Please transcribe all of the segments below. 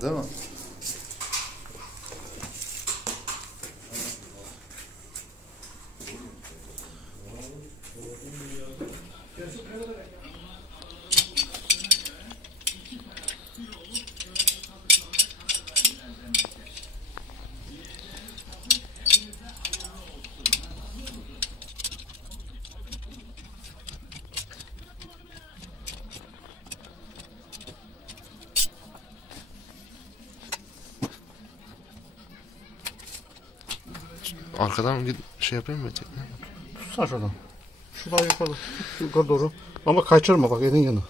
Ha, değil mi? Arkadan şey yapayım mı tekne? Tut aşağıdan. Şuradan yukarı. Yukarı doğru. Ama kaçırma bak, elin yanı.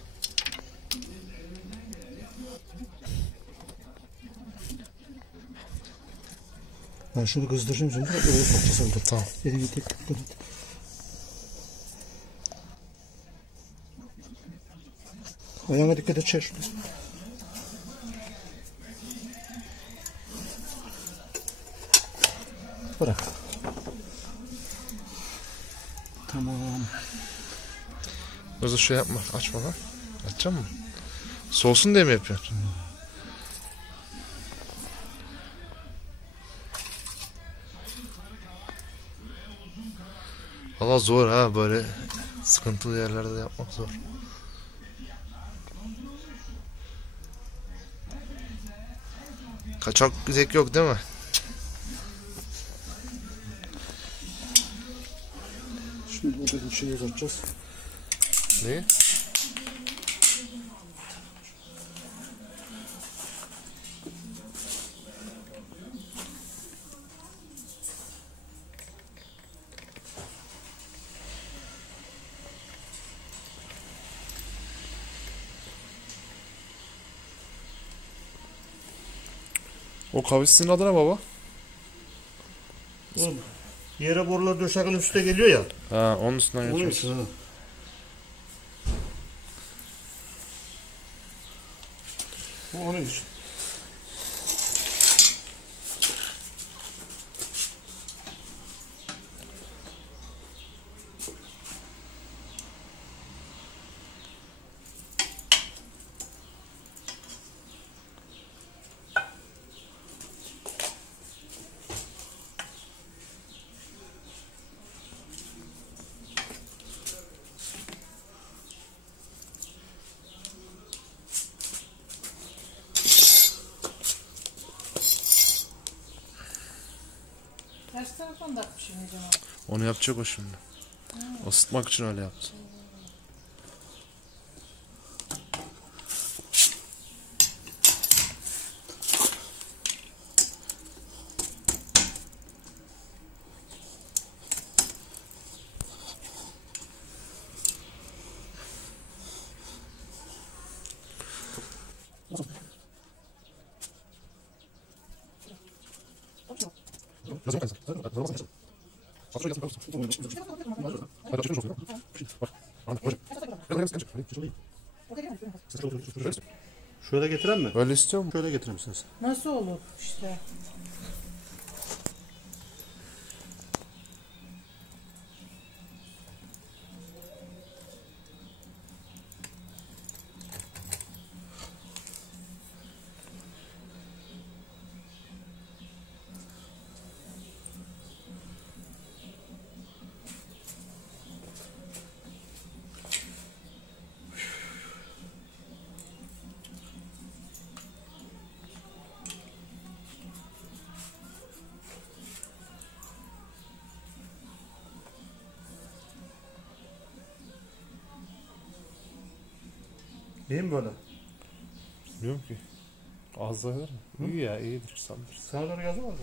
Ben şunu kızdıracağım şimdi. Öyle sokacağız orada. Tamam. Elini tek dikkat et. Ayağına dikkat et, çek şunu. Bırak. Tamam. Hızlı şey yapma. Açma lan. Açacak mı? Soğusun diye mi yapıyorsun? Valla zor ha, böyle sıkıntılı yerlerde yapmak zor. Kaçak zek yok değil mi? Şimdi burada bir şey uzatacağız. Ne? O kavisinin adı ne baba? Oğlum, yere borular döşeğin üstüne geliyor ya. Ha, onun üstünden Onun geçiyoruz. için ha. Bu onun için. Ters taraftan da atmışım hocam. Onu yapacak o şimdi. Isıtmak için öyle yaptı. Şöyle getiren mi? Öyle istiyor mu? Şöyle getireyim size. Nasıl olur işte. İyi mi böyle? Bilmiyorum ki. Az da ver mi? İyi ya, iyidir sanırım. Sana doğru yazı var mı?